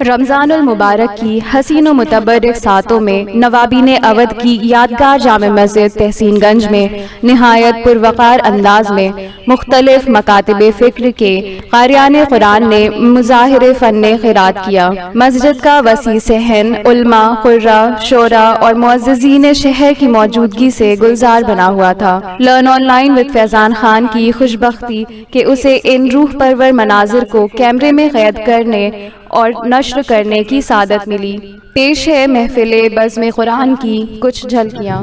रमज़ानुल मुबारक की हसीन व मुतबर्रिक सातों में नवाबीन अवध की यादगार जामे मस्जिद तहसीनगंज में निहायत पुरवकार अंदाज में मुख्तलिफ मकातिब फ़िक्र के क़ारियान कुरान ने मुज़ाहिर फ़न क़िरात किया। मस्जिद का वसी सहन उल्मा, क़ुर्रा, शोरा और मुअज़्ज़िज़ीन शहर की मौजूदगी से गुलजार बना हुआ था। लर्न ऑनलाइन विद फैज़ान खान की खुशबख्ती कि उसे इन रूह परवर मनाजिर को कैमरे में क़ैद करने और नश्र करने की सादत मिली। पेश है महफिल बज़्म कुरान की कुछ झलकियाँ।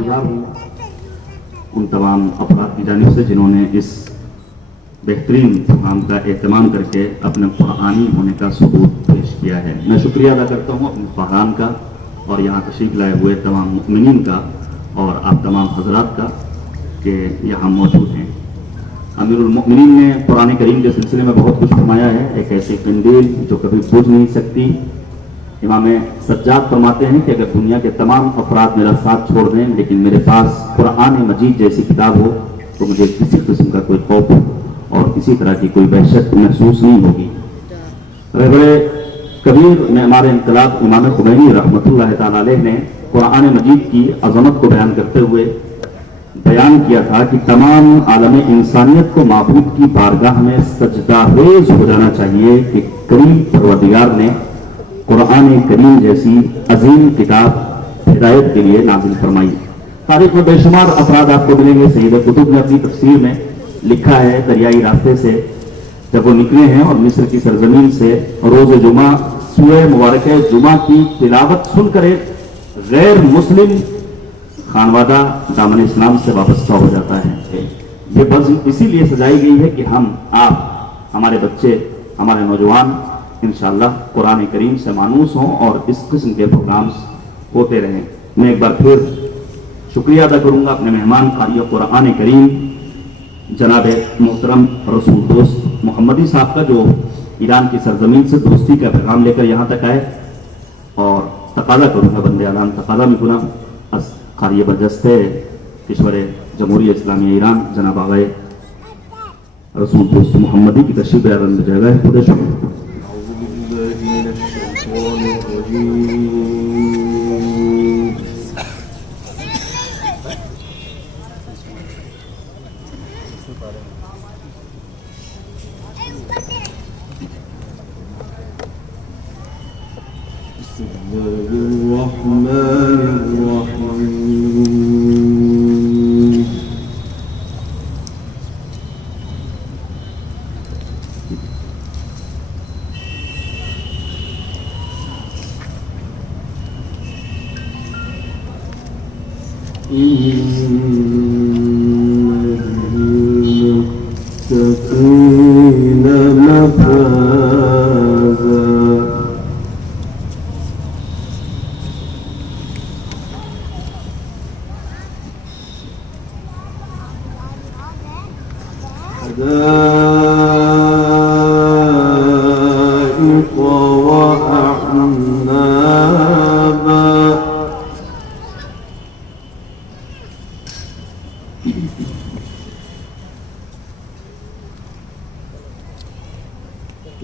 उन तमाम अफराद की जानिब से जिन्होंने इस बेहतरीन प्रोग्राम का एहतमाम करके अपने कुरानी होने का सबूत पेश किया है। मैं शुक्रिया अदा करता हूँ अपने फरहान का और यहाँ तशरीफ लाए हुए तमाम मुमिनीन का और आप तमाम हजरात का कि यहाँ मौजूद हैं। अमीरुल मोमिनीन ने कुरान करीम के सिलसिले में बहुत कुछ फरमाया है। एक ऐसी कंदील जो कभी बुझ नहीं सकती। इमाम सज्जाद फरमाते हैं कि अगर दुनिया के तमाम अफराद मेरा साथ छोड़ दें लेकिन मेरे पास कुरान मजीद जैसी किताब हो तो मुझे किसी किस्म का कोई खौफ और किसी तरह की कोई वहशत महसूस नहीं होगी। रहबरे कबीर में हमारे इनकलाब इमाम खुमैनी रहमतुल्लाह तआला अलैह ने कुरान मजीद की अज़मत को बयान करते हुए बयान किया था कि तमाम आलम इंसानियत को माबूद की बारगाह में सजदारेज हो जाना चाहिए कि करीम परवरदिगार ने कुरान करीम जैसी अजीम किताब हिदायत के लिए नाज़िल फरमाई। तारीख में बेशुमार अफराद आपको मिलेंगे। सैयद कुतुब ने अपनी तफसीर में लिखा है दरियाई रास्ते से जब वो निकले हैं और मिस्र की सरजमीन से रोज जुमा सूरह मुबारक जुमा की तिलावत सुनकर एक गैर मुस्लिम खानवादा दामन इस्लाम से वाबस्ता हो जाता है। ये बस इसीलिए सजाई गई है कि हम आप हमारे बच्चे हमारे नौजवान इंशाअल्लाह कुरान करीम से मानूस हों और इस किस्म के प्रोग्राम्स होते रहें। मैं एक बार फिर शुक्रिया अदा करूंगा अपने मेहमान कारी कुरान करीम जनाब मोहतरम रसूल दोस्त मोहम्मदी साहब का जो ईरान की सरजमीन से दोस्ती का पैगाम लेकर यहाँ तक आए। और तकादा करूँगा बंदे आलाम तकादा में गुना कारी बरजस्ते किश्वर जमहूरियत इस्लामी ईरान जनाब आगाए रसूल दोस्त मोहम्मदी की तशरीफ बयान जगह है। खुद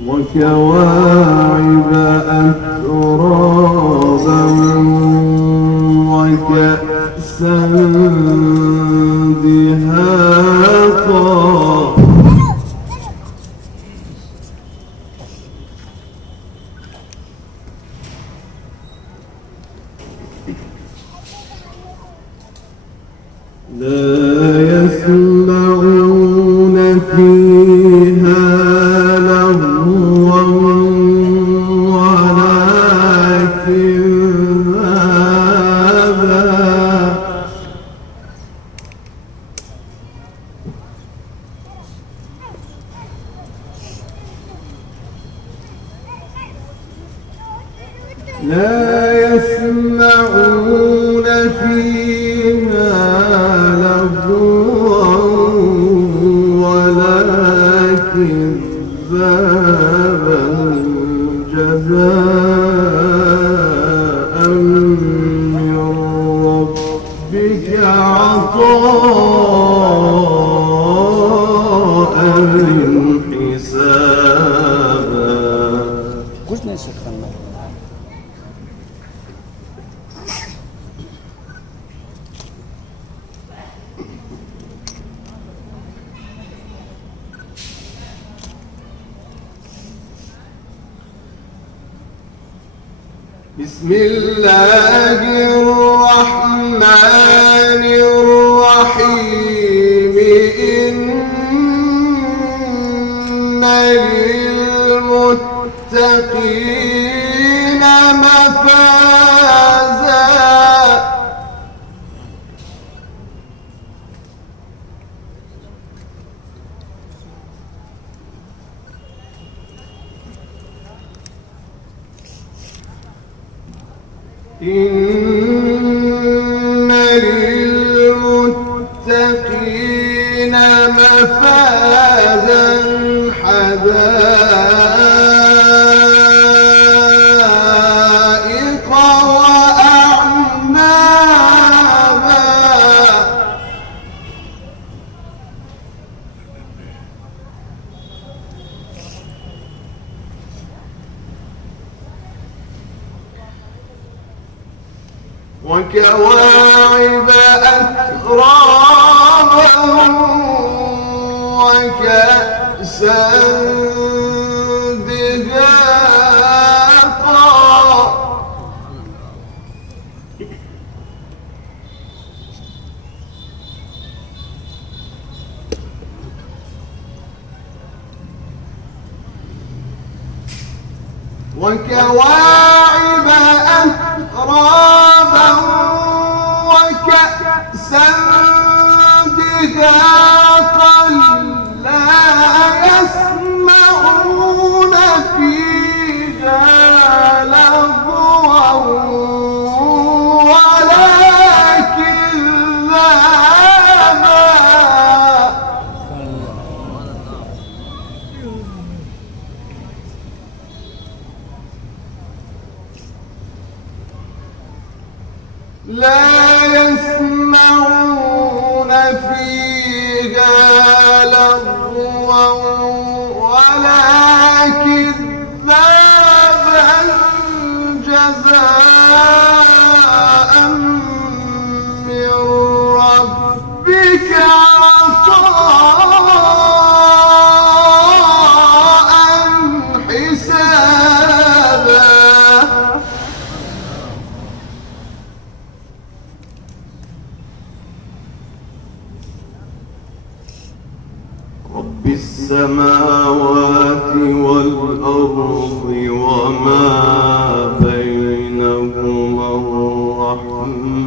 وكواعب أترابا وكأسا دهاقا لا يسمعون فيها कुछ नहीं सकता। بسم الله الرحمن الرحيم إن للمتقين مفازا إن للمتقين مفازا حدائق وأعنابا وكواعب أترابا وكأسا دهاقا وكواعب أترابا وكأسا دهاقا لا يسمعون فيها لغوا ولا كذابا لا يسمعون فيها لغوا ولا كذابا جزاء من ربك عطاء حسابا رب السماوات والأرض وما بينهما الرحمن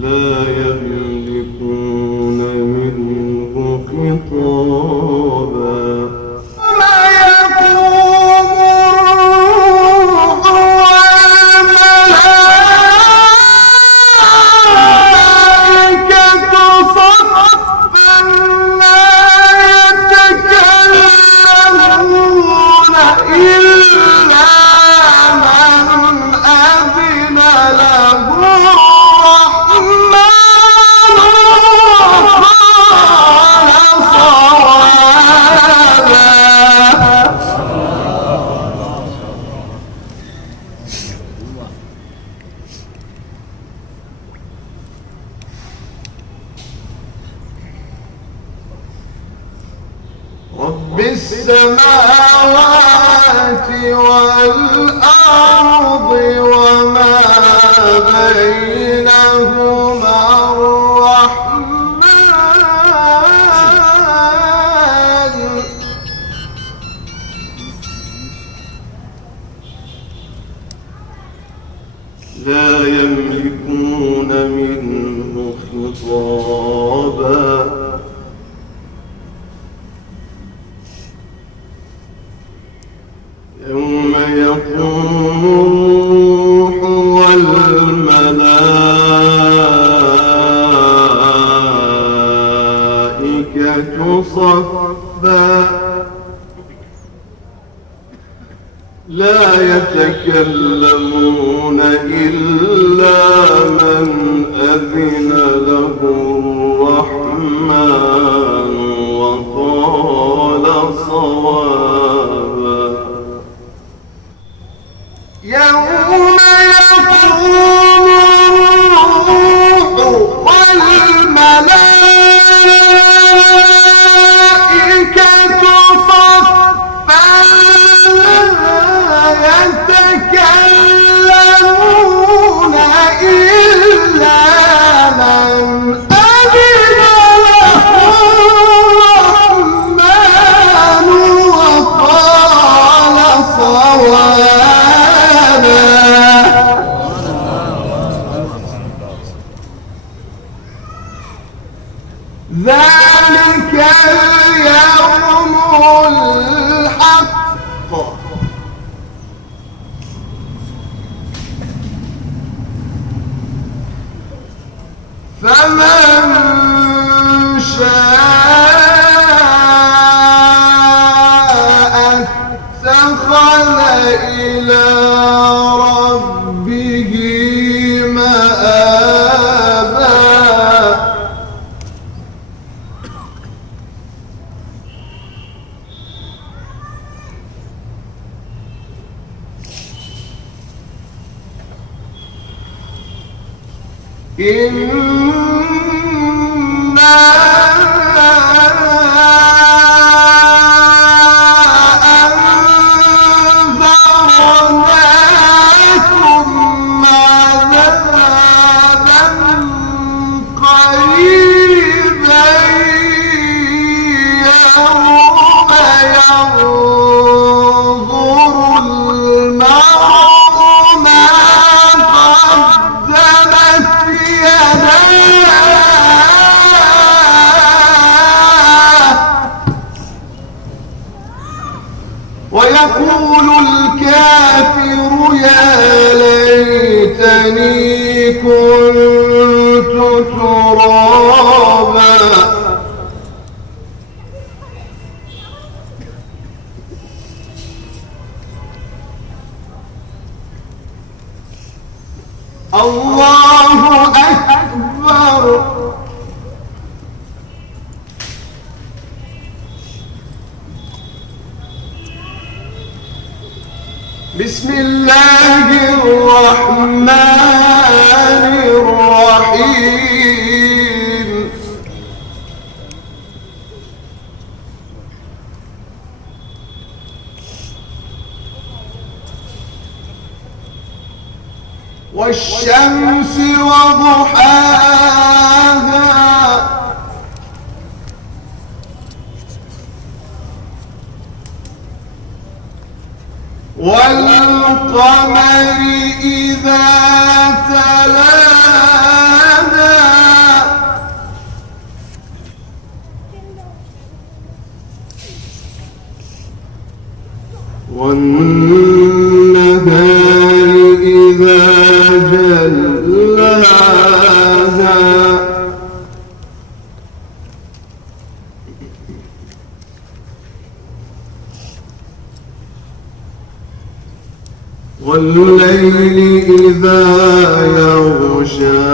لا يملكون منه خطابا وما يقوم الروح والملائكة صفا لا يتكلمون إلا من أذن له الرحمن وقال صوابا رب السماوات والأرض وما بينهما الرحمن لا يملكون منه خطابا يوم يقوم الروح والملائكة صفا لا يتكلمون إلا من أذن له الرحمن وقال صوابا يوم يقوم الروح والملائكة صفا أنذرناكم عذابا قريبا يوم ينظر المرء ما قدمت ويقول الكافر يا ليتني كنت ترابا الله أكبر. بسم الله الرحمن الرحيم. والشمس وضحاها والقمر إذا تلاها والنهار إذا جلاها والليل إذا يغشاها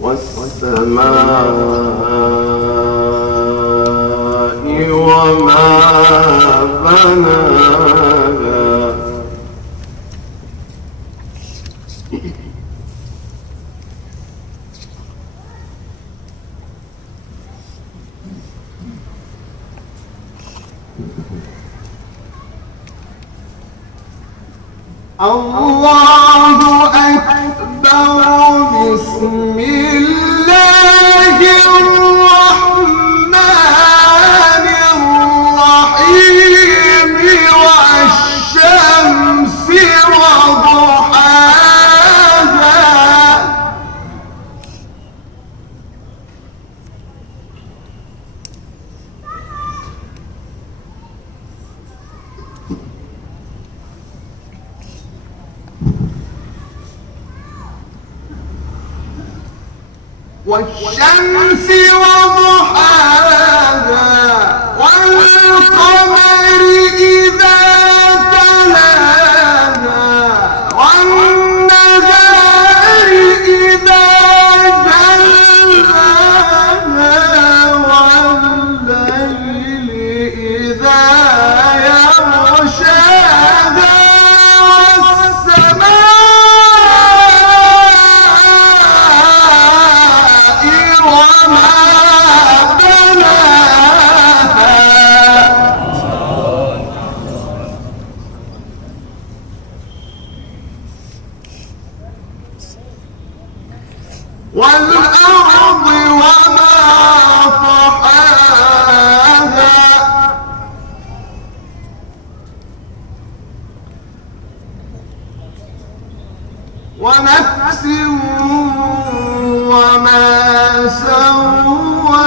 والسماء وما بناها الله أكبر. بسم الله الرحمن الرحيم. والشمس وضحاها والشمس وضحاها والقمر إذا تلاها والنهار إذا جلاها والليل إذا يغشاها والسماء وما بناها والأرض وما طحاها ونفس وما سواها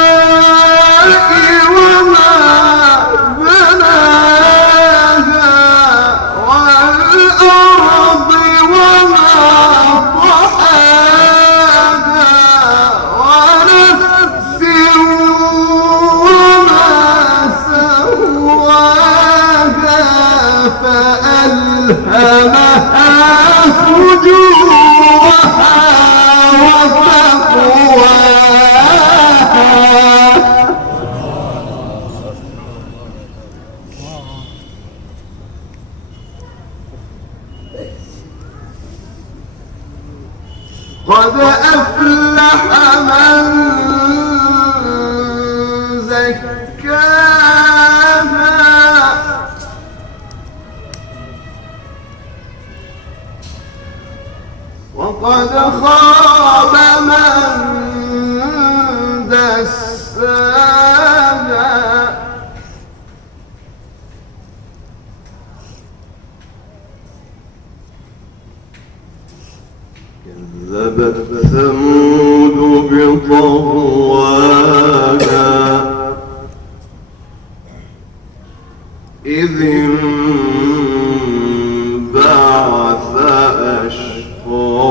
والسماء وما بناها والأرض وما طحاها ونفس وما سواها أفلح من زكاها وقد خاب من دساها كذبت ثمود بطغواها إذ انبعث أشقاها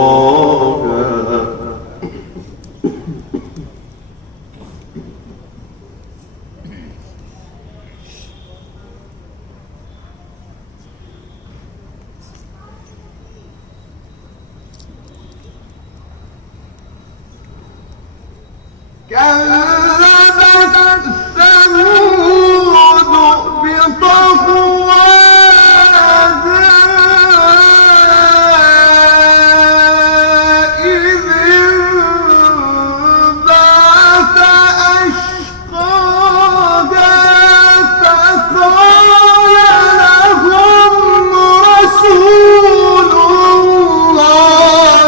كذبت ثمود بطغواها إذ انبعث أشقاها فقال لهم رسول الله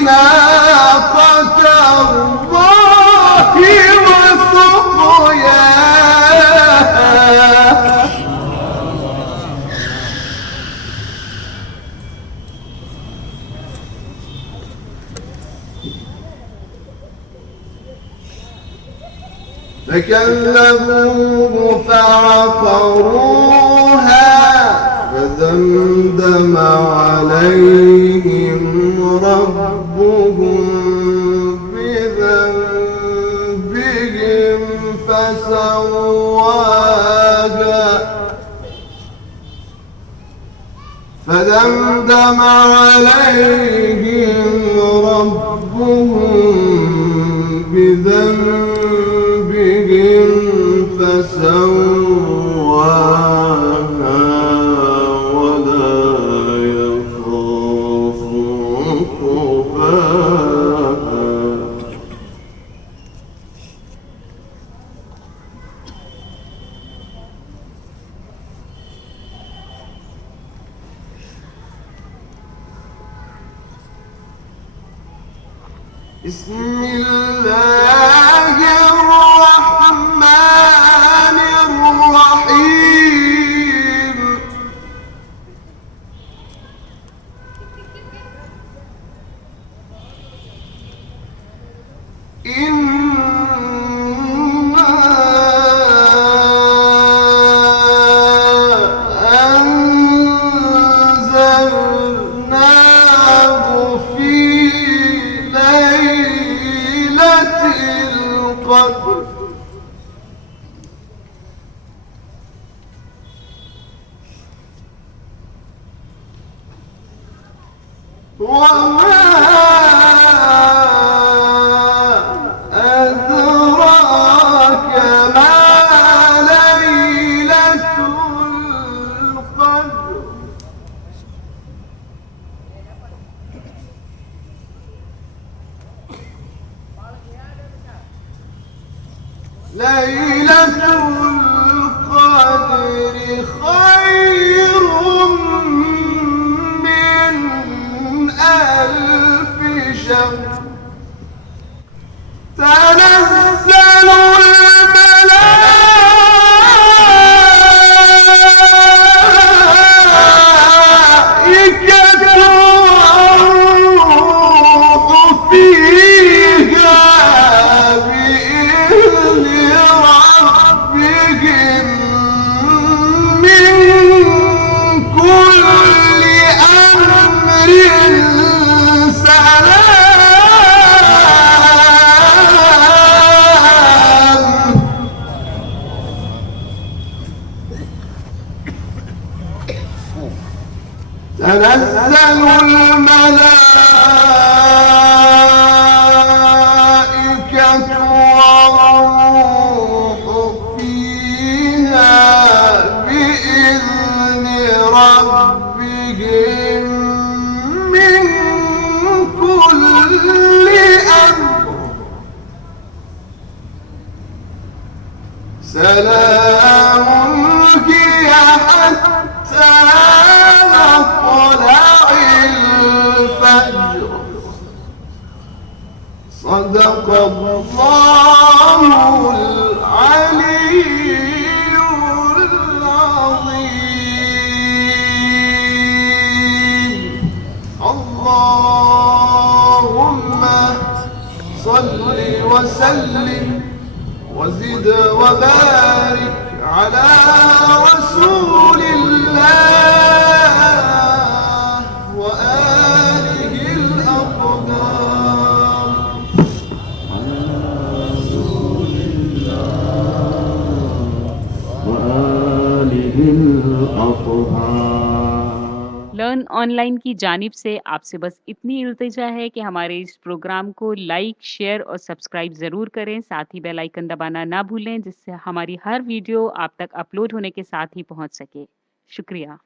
ناقة الله وسقياها فكذبوه فعقروها فدمدم عليهم ربهم بذنبهم فسواها فدمدم عليهم ربهم بذنبهم فسواها ولا يخاف عقباها بسم الله الرحمن الرحيم إنا أنزلناه في ليلة القدر وما أدراك ما ليلة القدر ليلة القدر خير من ألف شهر تنزل الملائكة والروح فيها بإذن ربهم من كل أمر سلام صدق الله العلي العظيم. اللهم صل وسلم وزد وبارك على رسول الله وآله الأقدام. وآله الأطهار. लर्न ऑनलाइन की जानिब से आपसे बस इतनी इल्तिजा है कि हमारे इस प्रोग्राम को लाइक, शेयर और सब्सक्राइब ज़रूर करें। साथ ही बेल आइकन दबाना ना भूलें, जिससे हमारी हर वीडियो आप तक अपलोड होने के साथ ही पहुंच सके। शुक्रिया।